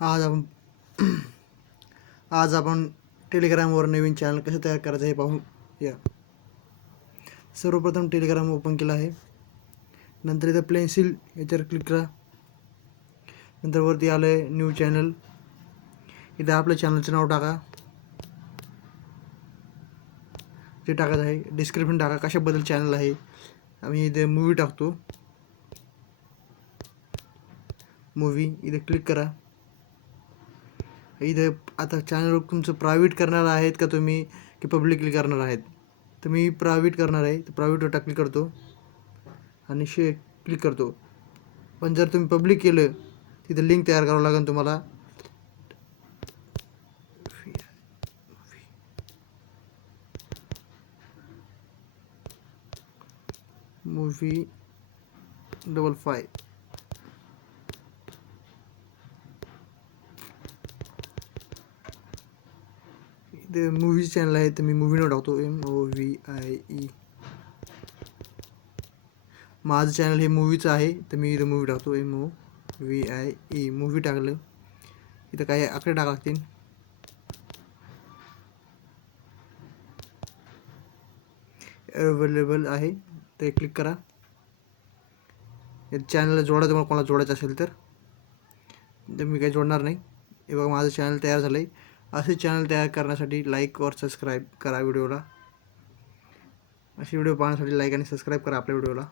आज आपण आज आपण टेलिग्रामवर नवीन चॅनल कसं तयार करायचं हे पाहू या. सर्वप्रथम टेलिग्राम ओपन केला आहे. नंतर इथं पेन्सिल याच्यावर क्लिक करा. नंतर वरती आलं आहे न्यू चॅनल. इथं आपल्या चॅनलचं नाव टाका, ते टाकायचं आहे. डिस्क्रिप्शन टाका कशाबद्दल चॅनल आहे. आम्ही इथे मूवी टाकतो, मूवी. इथे क्लिक करा. इथे आता चॅनल तुमचं प्रायव्हेट करणार आहेत का तुम्ही की पब्लिकली करणार आहेत. तर मी प्रायव्हेट करणार आहे, तर प्रायव्हेटवर क्लिक करतो आणि क्लिक करतो. पण जर तुम्ही पब्लिक केलं तिथे लिंक तयार करावं लागेल तुम्हाला. मूवी 55 इथे मूवी चॅनल आहे, तर मी मूवी नाव टाकतो MOVIE. माझं चॅनल हे मूवीचं आहे, तर मी इथं मूवी टाकतो MOVIE. मूवी टाकलं. इथं काही आकडे टाका लागतील. अवेलेबल आहे ते क्लिक करा. चॅनलला जोडा, तुम्हाला कोणाला जोडायचं असेल तर मी काही जोडणार नाही. हे बघा माझं चॅनल तयार झालं आहे. असे चॅनल तयार करण्यासाठी लाईक और सबस्क्राईब करा व्हिडिओला. असे व्हिडिओ पाहण्यासाठी लाईक आणि सबस्क्राईब करा आपल्या व्हिडिओला.